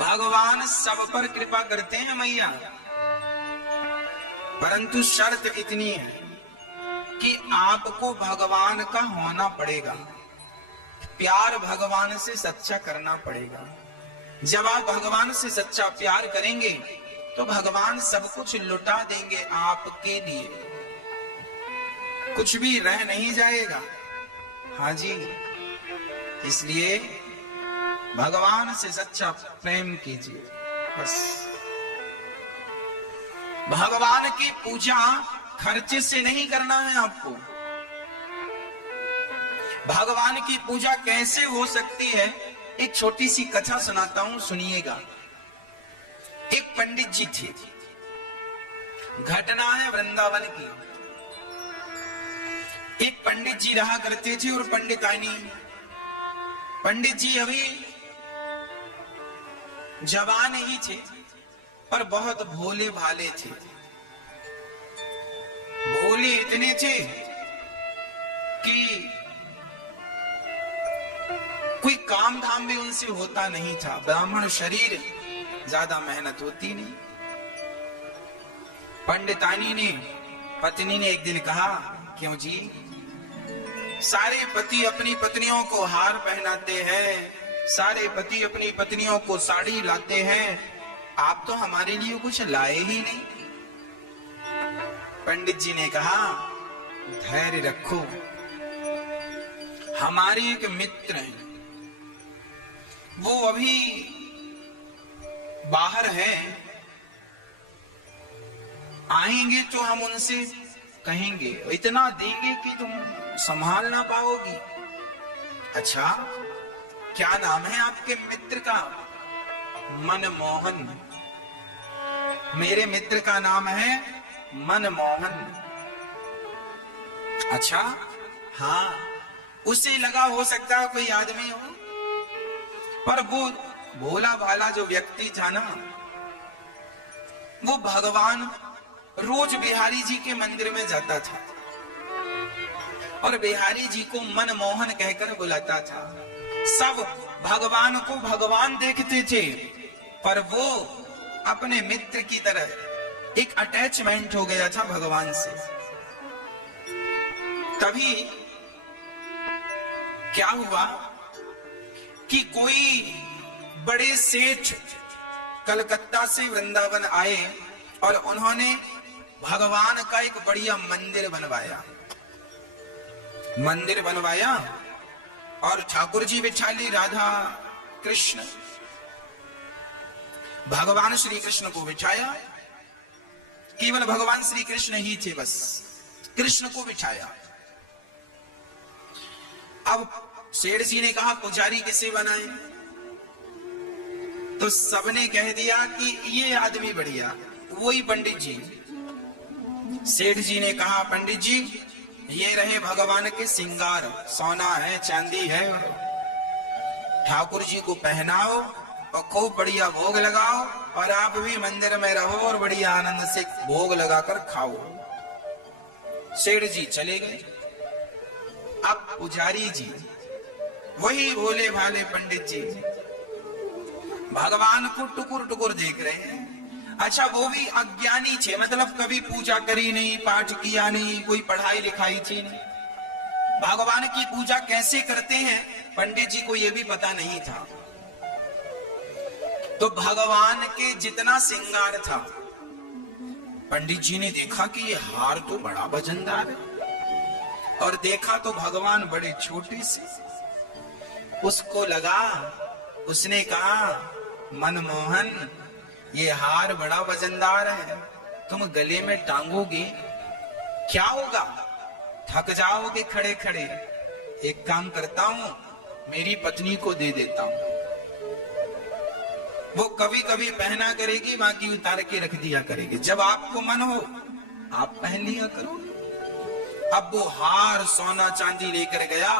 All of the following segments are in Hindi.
भगवान सब पर कृपा करते हैं मैया, परंतु शर्त इतनी है कि आपको भगवान का होना पड़ेगा, प्यार भगवान से सच्चा करना पड़ेगा। जब आप भगवान से सच्चा प्यार करेंगे तो भगवान सब कुछ लुटा देंगे आपके लिए, कुछ भी रह नहीं जाएगा। हाँ जी, इसलिए भगवान से सच्चा प्रेम कीजिए बस। भगवान की पूजा खर्चे से नहीं करना है आपको। भगवान की पूजा कैसे हो सकती है, एक छोटी सी कथा सुनाता हूं, सुनिएगा। एक पंडित जी थे, घटना है वृंदावन की। एक पंडित जी रहा करते थे और पंडितानी। पंडित जी अभी जवान ही थे पर बहुत भोले भाले थे। भोले इतने थे कि कोई काम धाम भी उनसे होता नहीं था। ब्राह्मण शरीर, ज्यादा मेहनत होती नहीं। पंडितानी ने, पत्नी ने एक दिन कहा, क्यों जी, सारे पति अपनी पत्नियों को हार पहनाते हैं, सारे पति अपनी पत्नियों को साड़ी लाते हैं, आप तो हमारे लिए कुछ लाए ही नहीं। पंडित जी ने कहा, धैर्य रखो, हमारे एक मित्र हैं, वो अभी बाहर हैं, आएंगे तो हम उनसे कहेंगे, इतना देंगे कि तुम संभाल ना पाओगी। अच्छा, क्या नाम है आपके मित्र का? मनमोहन। मेरे मित्र का नाम है मनमोहन। अच्छा, हाँ, उसे लगा हो सकता है कोई आदमी हो, पर वो भोला भाला जो व्यक्ति था ना, वो भगवान रोज बिहारी जी के मंदिर में जाता था और बिहारी जी को मनमोहन कहकर बुलाता था। सब भगवान को भगवान देखते थे, पर वो अपने मित्र की तरह एक अटैचमेंट हो गया था भगवान से। तभी क्या हुआ कि कोई बड़े सेठ कलकत्ता से वृंदावन आए और उन्होंने भगवान का एक बढ़िया मंदिर बनवाया। मंदिर बनवाया और ठाकुर जी बिठा ली, राधा कृष्ण, भगवान श्री कृष्ण को बिठाया। केवल भगवान श्री कृष्ण ही थे, बस कृष्ण को बिठाया। अब सेठ जी ने कहा, पुजारी किसे बनाए? तो सबने कह दिया कि ये आदमी बढ़िया, वही पंडित जी। सेठ जी ने कहा, पंडित जी, ये रहे भगवान के श्रृंगार, सोना है, चांदी है, ठाकुर जी को पहनाओ और खूब बढ़िया भोग लगाओ, और आप भी मंदिर में रहो और बढ़िया आनंद से भोग लगाकर खाओ। सेठ जी चले गए। अब पुजारी जी, वही भोले भाले पंडित जी, भगवान को टुकुर टुकुर देख रहे हैं। अच्छा, वो भी अज्ञानी थे, मतलब कभी पूजा करी नहीं, पाठ किया नहीं, कोई पढ़ाई लिखाई थी नहीं। भगवान की पूजा कैसे करते हैं पंडित जी को ये भी पता नहीं था। तो भगवान के जितना श्रृंगार था, पंडित जी ने देखा कि ये हार तो बड़ा वजनदार है, और देखा तो भगवान बड़े छोटे से। उसको लगा, उसने कहा, मनमोहन, ये हार बड़ा वजनदार है, तुम गले में टांगोगे, क्या होगा? थक जाओगे खड़े खड़े। एक काम करता हूं, मेरी पत्नी को दे देता हूं, वो कभी कभी पहना करेगी, बाकी उतार के रख दिया करेगी, जब आपको मन हो आप पहन लिया करो। अब वो हार, सोना चांदी लेकर गया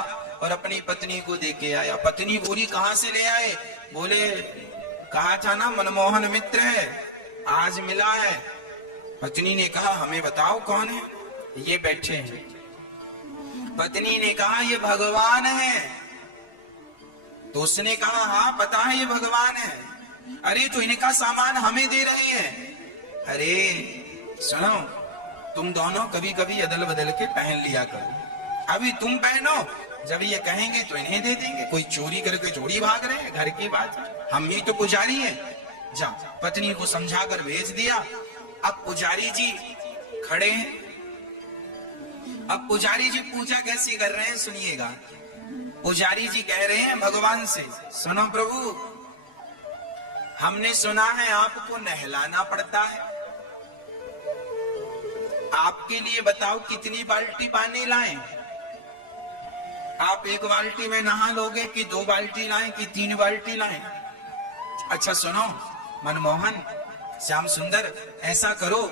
और अपनी पत्नी को दे के आया। पत्नी बोली, कहां से ले आए? बोले, कहा था ना मनमोहन मित्र है, आज मिला है। पत्नी ने कहा, हमें बताओ कौन है? ये बैठे हैं। पत्नी ने कहा, ये भगवान है। तो उसने कहा, हाँ पता है ये भगवान है। अरे तो इनका सामान हमें दे रहे हैं। अरे सुनो, तुम दोनों कभी कभी अदल बदल के पहन लिया करो, अभी तुम पहनो, जब ये कहेंगे तो इन्हें दे देंगे। कोई चोरी करके चोरी भाग रहे हैं, घर की बात है, हम ही तो पुजारी हैं। जा, पत्नी को समझाकर भेज दिया। अब पुजारी जी खड़े हैं। अब पुजारी जी पूजा कैसी कर रहे हैं सुनिएगा। पुजारी जी कह रहे हैं भगवान से, सुनो प्रभु, हमने सुना है आपको नहलाना पड़ता है, आपके लिए बताओ कितनी बाल्टी पानी लाएं? आप एक बाल्टी में नहा लोगे कि 2 बाल्टी लाएं कि 3 बाल्टी लाएं? अच्छा सुनो मनमोहन, श्याम सुंदर, ऐसा करो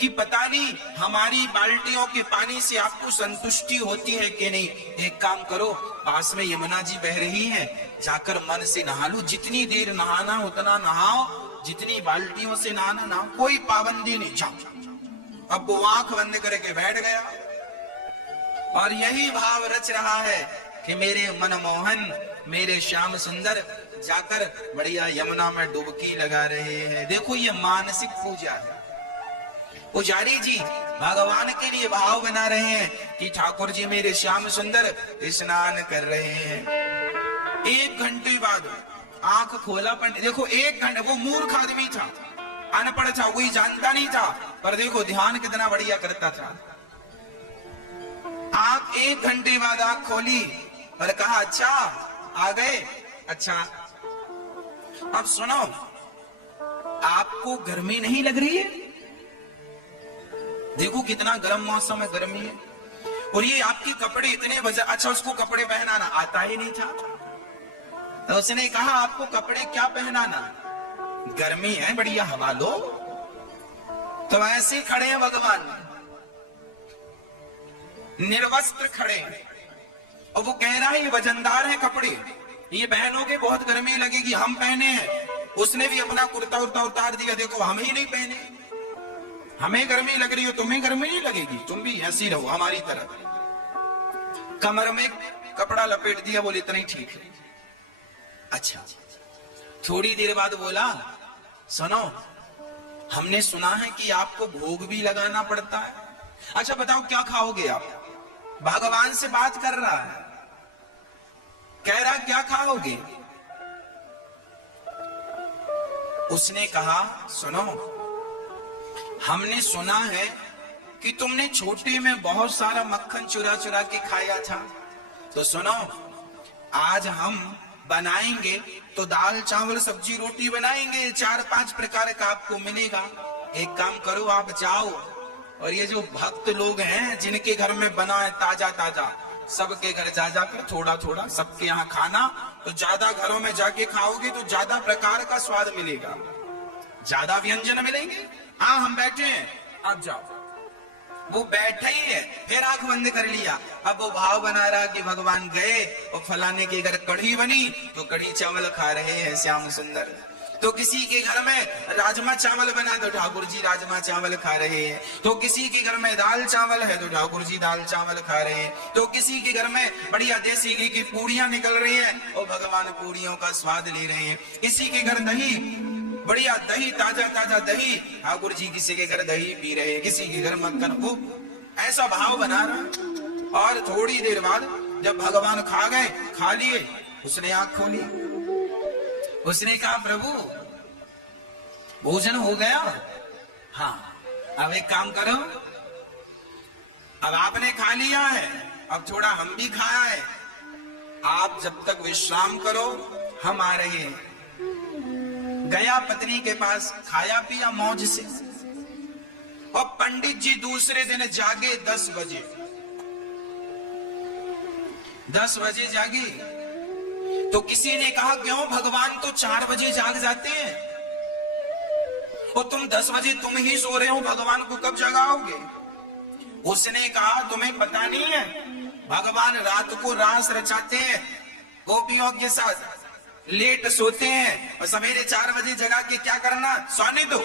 कि पता नहीं हमारी बाल्टियों के पानी से आपको संतुष्टि होती है कि नहीं। एक काम करो, पास में यमुना जी बह रही है, जाकर मन से नहा लो, जितनी देर नहाना उतना नहाओ, जितनी बाल्टियों से नहाना नहाओ, कोई पाबंदी नहीं। जाओ। अब वो आंख बंद करके बैठ गया और यही भाव रच रहा है कि मेरे मनमोहन, मेरे श्याम सुंदर जाकर बढ़िया यमुना में डुबकी लगा रहे हैं। देखो ये मानसिक पूजा है। पुजारी जी भगवान के लिए भाव बना रहे हैं कि ठाकुर जी मेरे श्याम सुंदर स्नान कर रहे हैं। 1 घंटे बाद आंख खोला पंडित, देखो 1 घंटे, वो मूर्ख आदमी था, अनपढ़ था, कोई जानता नहीं था, पर देखो ध्यान कितना बढ़िया करता था। आंख 1 घंटे बाद आंख खोली और कहा अच्छा आ गए। अच्छा अब सुनो, आपको गर्मी नहीं लग रही है? देखो कितना गर्म मौसम है, गर्मी है, और ये आपके कपड़े इतने वजन। अच्छा उसको कपड़े पहनाना आता ही नहीं था, तो उसने कहा आपको कपड़े क्या पहनाना, गर्मी है, बढ़िया हवा लो। तो ऐसे खड़े हैं भगवान, निर्वस्त्र खड़े हैं, और वो कह रहा है ये वजनदार है कपड़े, ये पहनोगे बहुत गर्मी लगेगी, हम पहने हैं। उसने भी अपना कुर्ता उर्ता उतार दिया, देखो हम ही नहीं पहने, हमें गर्मी लग रही हो, तुम्हें गर्मी नहीं लगेगी, तुम भी ऐसी रहो हमारी तरह। कमर में कपड़ा लपेट दिया, बोले इतना ही ठीक है। अच्छा थोड़ी देर बाद बोला, सुनो हमने सुना है कि आपको भोग भी लगाना पड़ता है। अच्छा बताओ क्या खाओगे आप? भगवान से बात कर रहा है, कह रहा क्या खाओगे? उसने कहा सुनो, हमने सुना है कि तुमने छोटे में बहुत सारा मक्खन चुरा चुरा के खाया था, तो सुनो आज हम बनाएंगे तो दाल चावल सब्जी रोटी बनाएंगे, 4-5 प्रकार का आपको मिलेगा। एक काम करो, आप जाओ और ये जो भक्त लोग हैं जिनके घर में बना है ताजा ताजा, सबके घर जा जाकर थोड़ा थोड़ा सबके यहाँ खाना, तो ज्यादा घरों में जाके खाओगे तो ज्यादा प्रकार का स्वाद मिलेगा, ज्यादा व्यंजन मिलेंगे। हाँ हम बैठे हैं, आप जाओ। वो बैठा ही है, फिर आंख बंद कर लिया। अब वो भाव बना रहा कि भगवान गए और फलाने के घर कढ़ी बनी तो कढ़ी चावल खा रहे हैं श्याम सुंदर, तो किसी के घर में राजमा चावल बना तो ठाकुर जी राजमा चावल खा रहे हैं, तो किसी के घर में दाल चावल है तो ठाकुर जी दाल चावल खा रहे हैं, तो किसी के घर में बढ़िया देसी घी की पूड़ियां निकल रही हैं और भगवान पूड़ियों का स्वाद ले रहे हैं, किसी के घर दही, बढ़िया दही, ताजा ताजा दही, ठाकुर जी किसी के घर दही पी रहे हैं, किसी के घर मक्खन। वो ऐसा भाव बना रहा। और थोड़ी देर बाद जब भगवान खा गए, खा लिए, उसने आंख खोली, उसने कहा प्रभु भोजन हो गया? हाँ। अब एक काम करो, अब आपने खा लिया है, अब थोड़ा हम भी खाया है, आप जब तक विश्राम करो हम आ रहे हैं। गया पत्नी के पास, खाया पिया मौज से, और पंडित जी दूसरे दिन जागे 10 बजे। 10 बजे जागे तो किसी ने कहा क्यों, भगवान तो 4 बजे जाग जाते हैं और तुम 10 बजे तुम ही सो रहे हो, भगवान को कब जगाओगे? उसने कहा तुम्हें पता नहीं है, भगवान रात को रास रचाते हैं गोपियों के साथ, लेट सोते हैं और सवेरे 4 बजे जगा के क्या करना, सोने दो।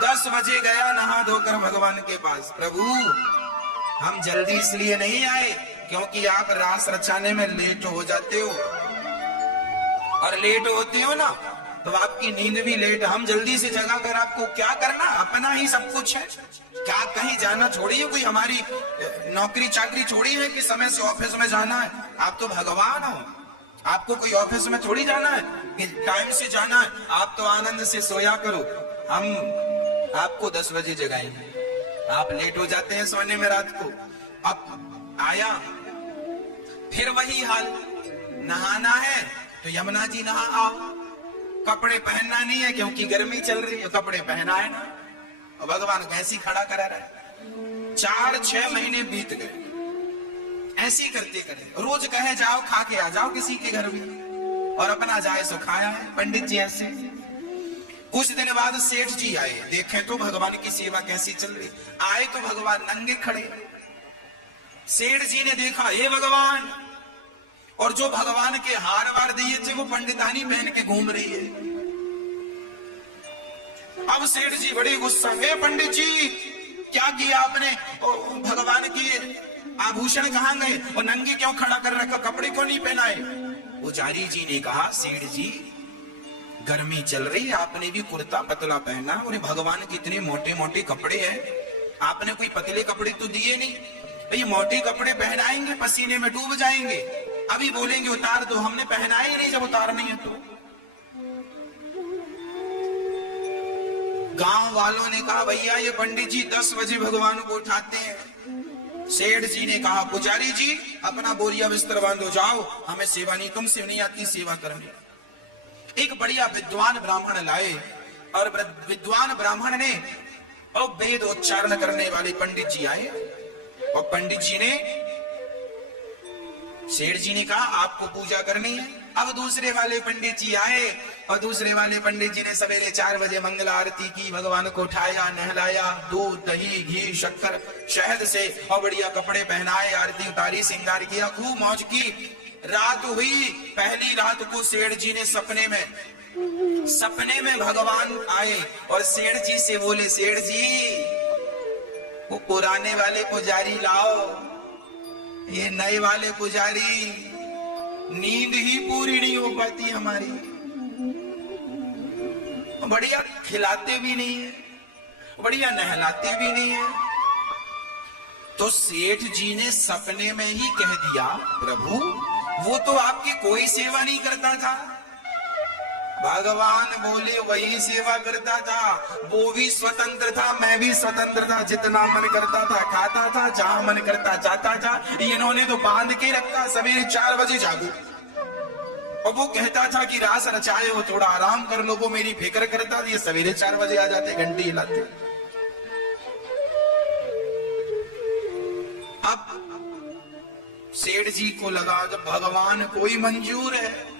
10 बजे गया नहा धोकर भगवान के पास, प्रभु हम जल्दी इसलिए नहीं आए क्योंकि आप रास रचाने में लेट हो जाते हो, और लेट होते हो ना तो आपकी नींद भी लेट। हम जल्दी से जगा कर आपको क्या करना, अपना ही सब कुछ है। क्या कहीं जाना छोड़ी है, कोई हमारी नौकरी चाकरी छोड़ी है कि समय से ऑफिस में जाना है। आप तो भगवान हो, आपको कोई ऑफिस में थोड़ी जाना है कि टाइम से जाना है। आप तो आनंद से सोया करो, हम आपको 10 बजे जगाएंगे, आप लेट हो जाते हैं सोने में रात को। अब आया फिर वही हाल, नहाना है तो यमुना जी नहा आओ, कपड़े पहनना नहीं है क्योंकि गर्मी चल रही है, कपड़े पहना है ना। और भगवान कैसी खड़ा करा रहा है। 4-6 महीने बीत गए ऐसी करते करते, रोज कहे जाओ खा के आ जाओ किसी के घर में, और अपना जाए सो खाया है पंडित जी ऐसे। कुछ दिन बाद सेठ जी आए, देखे तो भगवान की सेवा कैसी चल रही। आए तो भगवान नंगे खड़े। सेठ जी ने देखा, हे भगवान, और जो भगवान के हार वार दिए थे वो पंडितानी पहन के घूम रही है। अब सेठ जी बड़े गुस्सा में, पंडित जी क्या किया आपने, भगवान की आभूषण कहां गए और नंगे क्यों खड़ा कर रखा, कपड़े क्यों नहीं पहनाए। पुजारी जी ने कहा, सेठ जी गर्मी चल रही है, आपने भी कुर्ता पतला पहना और भगवान के इतने मोटे मोटे कपड़े हैं, आपने कोई पतले कपड़े तो दिए नहीं। ये मोटे कपड़े पहनाएंगे पसीने में डूब जाएंगे, अभी बोलेंगे उतार दो, हमने पहनाए ही नहीं जब उतारनी है तो। गांव वालों ने कहा, भैया ये पंडित जी 10 बजे भगवान को उठाते हैं। सेठ जी ने कहा, पुजारी जी अपना बोरिया बिस्तर बांधो, जाओ, हमें सेवा नहीं, तुमसे नहीं आती सेवा करने। एक बढ़िया विद्वान ब्राह्मण लाए और विद्वान ब्राह्मण ने और वेद उच्चारण करने वाले पंडित जी आए, और पंडित जी ने, सेठ जी ने कहा आपको पूजा करनी है। अब दूसरे वाले पंडित जी आए और दूसरे वाले पंडित जी ने सवेरे 4 बजे मंगल आरती की, भगवान को उठाया, नहलाया, दूध दही घी शक्कर शहद से और बढ़िया कपड़े पहनाए, आरती उतारी, श्रृंगार किया, खूब मौज की। रात हुई, पहली रात को सेठ जी ने सपने में भगवान आए और सेठ जी से बोले, सेठ जी वो पुराने वाले पुजारी लाओ, ये नए वाले पुजारी नींद ही पूरी नहीं हो पाती हमारी, बढ़िया खिलाते भी नहीं है, बढ़िया नहलाते भी नहीं है। तो सेठ जी ने सपने में ही कह दिया, प्रभु वो तो आपकी कोई सेवा नहीं करता था। भगवान बोले वही सेवा करता था, वो भी स्वतंत्र था, मैं भी स्वतंत्र था, जितना मन करता था खाता था, जहां मन करता जाता था। इन्होंने तो बांध के रखा, सवेरे 4 बजे जागो, और वो कहता था कि रास रचाए हो, थोड़ा आराम कर लो, वो मेरी फिक्र करता था। ये सवेरे 4 बजे आ जाते, घंटी हिलाते। अब सेठ जी को लगा जब भगवान कोई मंजूर है,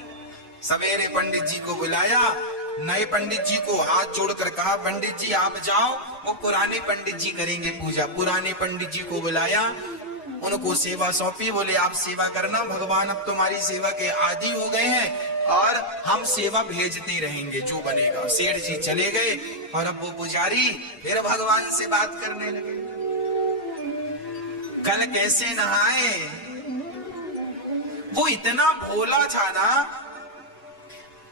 सवेरे पंडित जी को बुलाया, नए पंडित जी को हाथ जोड़कर कहा, पंडित जी आप जाओ, वो पुराने पंडित जी करेंगे पूजा। पुराने पंडित जी को बुलाया, उनको सेवा सौंपी, बोले आप सेवा करना, भगवान अब तुम्हारी सेवा के आदी हो गए हैं और हम सेवा भेजते रहेंगे जो बनेगा। सेठ जी चले गए और अब वो पुजारी फिर भगवान से बात करने लगे, कल कैसे नहाए। वो इतना भोला था ना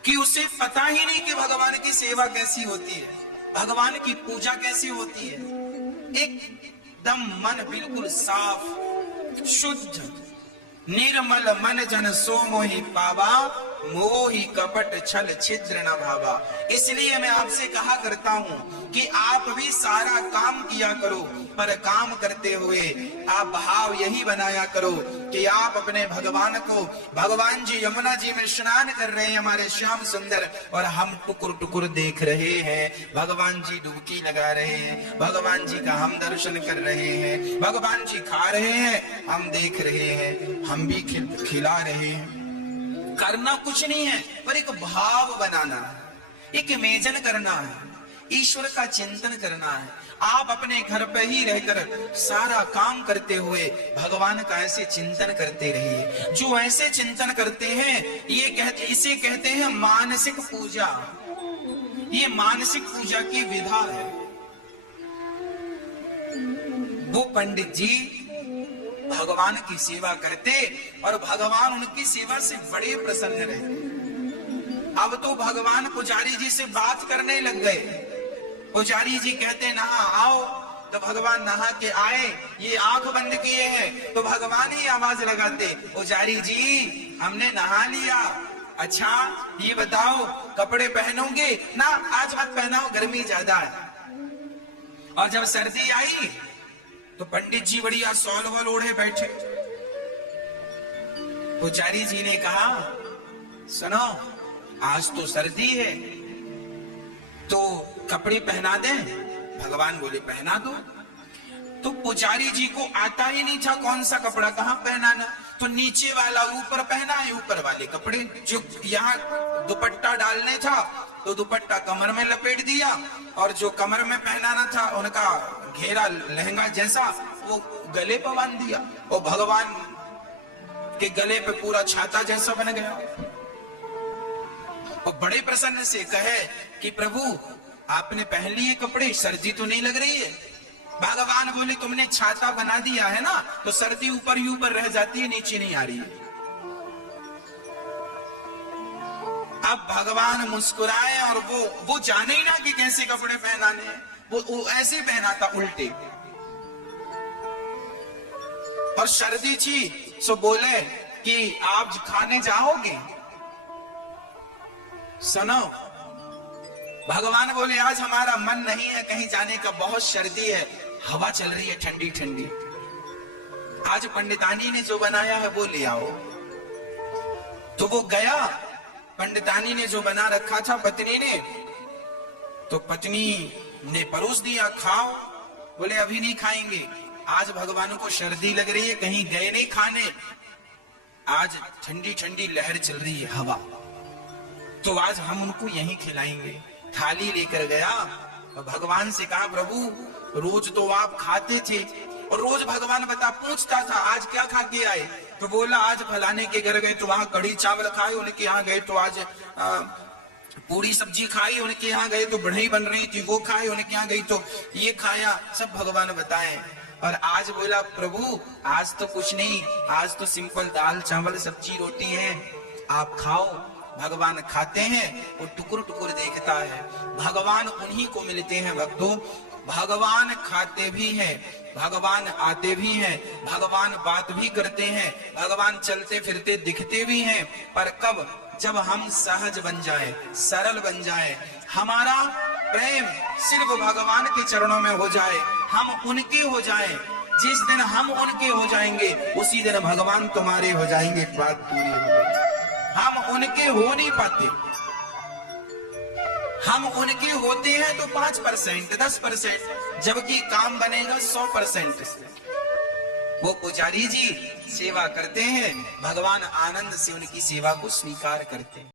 कि उसे पता ही नहीं कि भगवान की सेवा कैसी होती है, भगवान की पूजा कैसी होती है। एकदम मन बिल्कुल साफ शुद्ध निर्मल मन जन सो मोहि पावा, मोहि कपट छल छिद्र न भावा। इसलिए मैं आपसे कहा करता हूं कि आप भी सारा काम किया करो, पर काम करते हुए आप भाव यही बनाया करो कि आप अपने भगवान को, भगवान जी यमुना जी में स्नान कर रहे हैं हमारे श्याम सुंदर, और हम टुकुर टुकुर देख रहे हैं। भगवान जी डुबकी लगा रहे हैं, भगवान जी का हम दर्शन कर रहे हैं, भगवान जी खा रहे हैं, हम देख रहे हैं, हम भी खिला रहे हैं। करना कुछ नहीं है, पर एक भाव बनाना है, एक इमेजन करना है, ईश्वर का चिंतन करना है। आप अपने घर पे ही रहकर सारा काम करते हुए भगवान का ऐसे चिंतन करते रहिए। जो ऐसे चिंतन करते हैं इसे कहते हैं मानसिक पूजा। ये मानसिक पूजा की विधा है। वो पंडित जी भगवान की सेवा करते और भगवान उनकी सेवा से बड़े प्रसन्न रहते। अब तो भगवान पुजारी जी से बात करने लग गए। पुजारी जी कहते नहा आओ, तो भगवान नहा के आए, ये आंख बंद किए हैं तो भगवान ही आवाज लगाते, पुजारी जी हमने नहा लिया, अच्छा ये बताओ कपड़े पहनोगे ना? आज मत पहनाओ, गर्मी ज्यादा है। और जब सर्दी आई तो पंडित जी बढ़िया सॉल वॉल ओढ़े बैठे। पुजारी जी ने कहा सुनो, आज तो सर्दी है तो कपड़े पहना दें? भगवान बोले पहना दो। तो पुजारी जी को आता ही नहीं था कौन सा कपड़ा कहां पहनाना, तो नीचे वाला ऊपर पहना है, ऊपर वाले कपड़े जो यहाँ दुपट्टा डालने था तो दुपट्टा कमर में लपेट दिया, और जो कमर में पहनाना था उनका घेरा लहंगा जैसा वो गले पर बांध दिया, और भगवान के गले पे पूरा छाता जैसा बन गया। और बड़े प्रसन्न से कहे कि प्रभु आपने पहन लिए कपड़े, सर्दी तो नहीं लग रही है? भगवान बोले तुमने छाता बना दिया है ना, तो सर्दी ऊपर ही ऊपर रह जाती है, नीचे नहीं आ रही है। अब भगवान मुस्कुराए और वो जाने ही ना कि कैसे कपड़े पहनाने हैं, वो ऐसे पहनाता उल्टे। और सर्दी थी सो बोले कि आप खाने जाओगे? सुनो, भगवान बोले आज हमारा मन नहीं है कहीं जाने का, बहुत सर्दी है, हवा चल रही है ठंडी ठंडी, आज पंडितानी ने जो बनाया है वो ले आओ। तो वो गया, पंडितानी ने जो बना रखा था पत्नी ने, तो पत्नी ने परोस दिया, खाओ। बोले अभी नहीं खाएंगे, आज भगवान को सर्दी लग रही है, कहीं गए नहीं खाने, आज ठंडी ठंडी लहर चल रही है हवा, तो आज हम उनको यहीं खिलाएंगे। थाली लेकर गया और भगवान से कहा प्रभु रोज तो आप खाते थे, और रोज भगवान पूछता था आज क्या खा के आए, तो बोला आज फलाने के घर गए तो वहां कढ़ी चावल खाए, उनके यहाँ गए तो आज पूरी सब्जी खाई, उनके यहाँ गए तो बढ़ई बन रही थी वो खाए, उनके यहाँ गई तो ये खाया, सब भगवान बताए। और आज बोला प्रभु आज तो कुछ नहीं, आज तो सिंपल दाल चावल सब्जी रोटी है, आप खाओ। भगवान खाते हैं, वो टुकुर टुकुर देखता है। भगवान उन्हीं को मिलते हैं भक्तों, भगवान खाते भी हैं, भगवान आते भी हैं, भगवान बात भी करते हैं, भगवान चलते फिरते दिखते भी हैं, पर कब? जब हम सहज बन जाए, सरल बन जाए, हमारा प्रेम सिर्फ भगवान के चरणों में हो जाए, हम उनके हो जाए। जिस दिन हम उनके हो जाएंगे उसी दिन भगवान तुम्हारे हो जाएंगे। बात पूरी हो गई। हम उनके हो नहीं पाते, हम उनके होते हैं तो 5% 10%, जबकि काम बनेगा 100% से। वो पुजारी जी सेवा करते हैं, भगवान आनंद से उनकी सेवा को स्वीकार करते हैं।